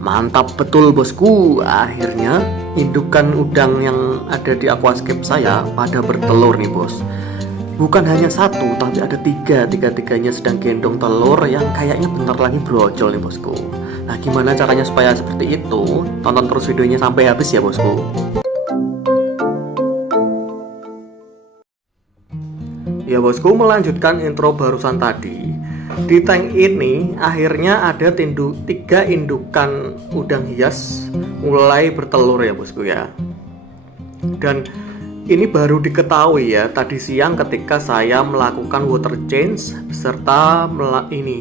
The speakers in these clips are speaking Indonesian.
Mantap betul bosku, akhirnya indukan udang yang ada di aquascape saya pada bertelur nih bos. Bukan hanya satu, tapi ada tiga-tiganya sedang gendong telur yang kayaknya bentar lagi brojol nih bosku. Nah gimana caranya supaya seperti itu? Tonton terus videonya sampai habis ya bosku. Ya bosku, melanjutkan intro barusan tadi. Di tank ini akhirnya ada tiga indukan udang hias mulai bertelur ya bosku ya. Dan ini baru diketahui ya tadi siang ketika saya melakukan water change beserta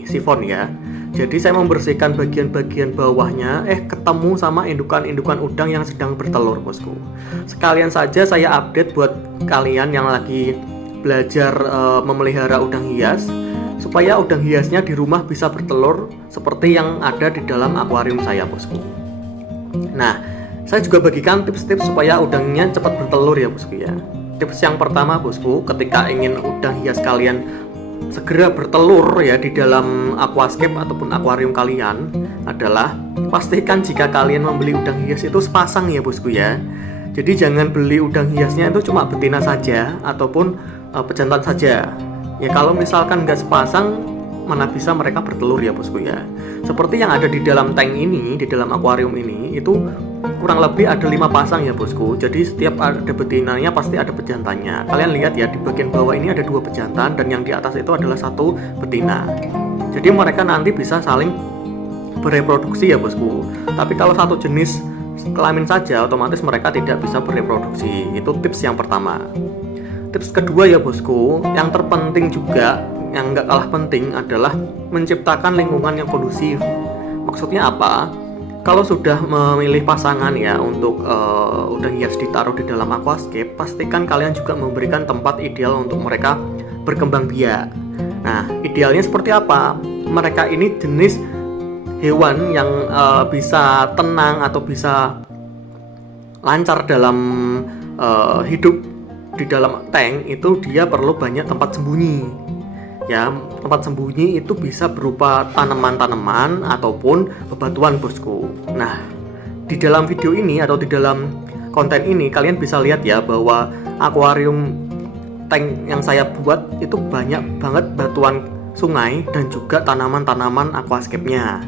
sifon ya. Jadi saya membersihkan bagian-bagian bawahnya, ketemu sama indukan-indukan udang yang sedang bertelur bosku. Sekalian saja saya update buat kalian yang lagi belajar memelihara udang hias, supaya udang hiasnya di rumah bisa bertelur seperti yang ada di dalam akuarium saya bosku. Nah, saya juga bagikan tips-tips supaya udangnya cepat bertelur ya bosku ya. Tips yang pertama bosku, ketika ingin udang hias kalian segera bertelur ya di dalam aquascape ataupun akuarium kalian adalah pastikan jika kalian membeli udang hias itu sepasang ya bosku ya. Jadi jangan beli udang hiasnya itu cuma betina saja ataupun pejantan saja. Ya kalau misalkan nggak sepasang, mana bisa mereka bertelur ya bosku ya. Seperti yang ada di dalam tank ini, di dalam akuarium ini, itu kurang lebih ada 5 pasang ya bosku. Jadi setiap ada betinanya pasti ada pejantannya. Kalian lihat ya, di bagian bawah ini ada 2 pejantan dan yang di atas itu adalah 1 betina. Jadi mereka nanti bisa saling bereproduksi ya bosku. Tapi kalau satu jenis kelamin saja, otomatis mereka tidak bisa bereproduksi. Itu tips yang pertama. Tips kedua ya bosku, yang terpenting juga, yang nggak kalah penting adalah menciptakan lingkungan yang kondusif. Maksudnya apa? Kalau sudah memilih pasangan ya untuk udang hias ditaruh di dalam aquascape, pastikan kalian juga memberikan tempat ideal untuk mereka berkembang biak. Nah, idealnya seperti apa? Mereka ini jenis hewan yang bisa tenang atau bisa lancar dalam hidup di dalam tank itu. Dia perlu banyak tempat sembunyi ya. Tempat sembunyi itu bisa berupa tanaman-tanaman ataupun bebatuan bosku. Nah, di dalam video ini atau di dalam konten ini kalian bisa lihat ya bahwa akuarium tank yang saya buat itu banyak banget batuan sungai dan juga tanaman-tanaman aquascape-nya.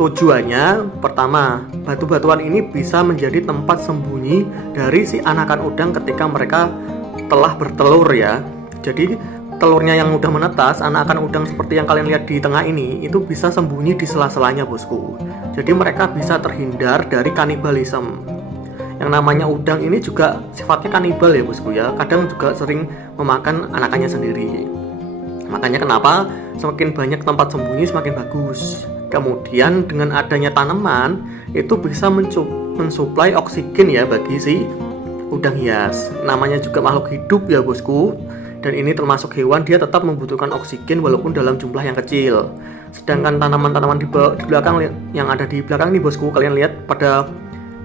Tujuannya pertama, batu-batuan ini bisa menjadi tempat sembunyi dari si anakan udang ketika mereka telah bertelur ya. Jadi telurnya yang udah menetas, anakan udang seperti yang kalian lihat di tengah ini itu bisa sembunyi di sela-selanya bosku. Jadi mereka bisa terhindar dari kanibalisme. Yang namanya udang ini juga sifatnya kanibal ya bosku ya. Kadang juga sering memakan anakannya sendiri. Makanya kenapa semakin banyak tempat sembunyi semakin bagus. Kemudian dengan adanya tanaman itu bisa mensuplai oksigen ya bagi si udang hias. Namanya juga makhluk hidup ya bosku. Dan ini termasuk hewan, dia tetap membutuhkan oksigen walaupun dalam jumlah yang kecil. Sedangkan tanaman-tanaman di belakang yang ada di belakang ini bosku, kalian lihat pada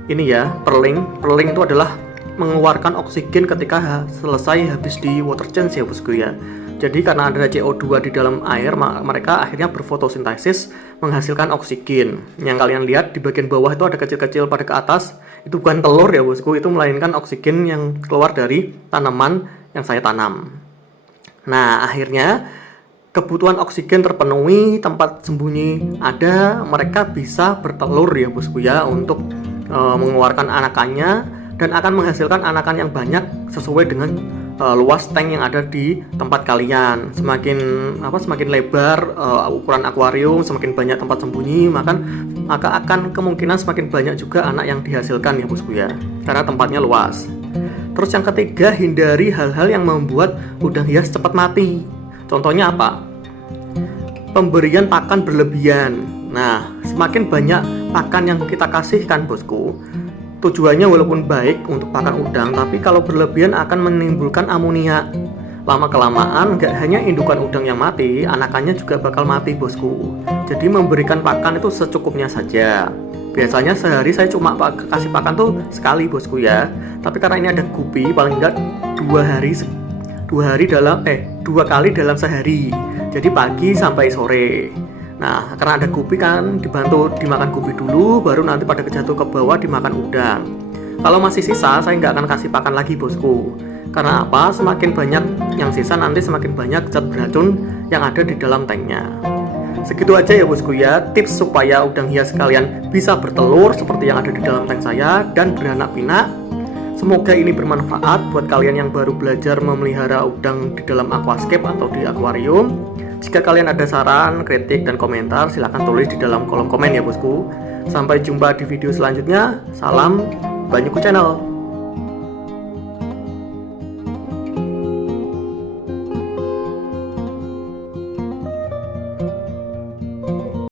ini ya, perling. Perling itu adalah mengeluarkan oksigen ketika selesai habis di water change ya bosku ya. Jadi karena ada CO2 di dalam air, mereka akhirnya berfotosintesis menghasilkan oksigen. Yang kalian lihat di bagian bawah itu ada kecil-kecil pada ke atas, itu bukan telur ya bosku, itu melainkan oksigen yang keluar dari tanaman yang saya tanam. Nah akhirnya kebutuhan oksigen terpenuhi, tempat sembunyi ada, mereka bisa bertelur ya bosku ya untuk mengeluarkan anakannya dan akan menghasilkan anakan yang banyak sesuai dengan luas tank yang ada di tempat kalian. Semakin lebar ukuran akuarium, semakin banyak tempat sembunyi, maka akan kemungkinan semakin banyak juga anak yang dihasilkan ya bosku ya, karena tempatnya luas. Terus yang ketiga, hindari hal-hal yang membuat udang hias cepat mati. Contohnya apa? Pemberian pakan berlebihan. Nah, semakin banyak pakan yang kita kasihkan bosku, tujuannya walaupun baik untuk pakan udang, tapi kalau berlebihan akan menimbulkan amonia. Lama-kelamaan gak hanya indukan udang yang mati, anakannya juga bakal mati bosku. Jadi memberikan pakan itu secukupnya saja. Biasanya sehari saya cuma kasih pakan tuh sekali bosku ya. Tapi karena ini ada gupi, paling enggak 2 kali dalam sehari. Jadi pagi sampai sore. Nah, karena ada gupi kan, dibantu dimakan gupi dulu, baru nanti pada kejatuh ke bawah dimakan udang. Kalau masih sisa, saya nggak akan kasih pakan lagi bosku. Karena apa? Semakin banyak yang sisa, nanti semakin banyak zat beracun yang ada di dalam tanknya. Segitu aja ya bosku ya, tips supaya udang hias kalian bisa bertelur seperti yang ada di dalam tank saya dan beranak pinak. Semoga ini bermanfaat buat kalian yang baru belajar memelihara udang di dalam aquascape atau di akuarium. Jika kalian ada saran, kritik, dan komentar, silahkan tulis di dalam kolom komen ya bosku. Sampai jumpa di video selanjutnya. Salam Banyuku Channel.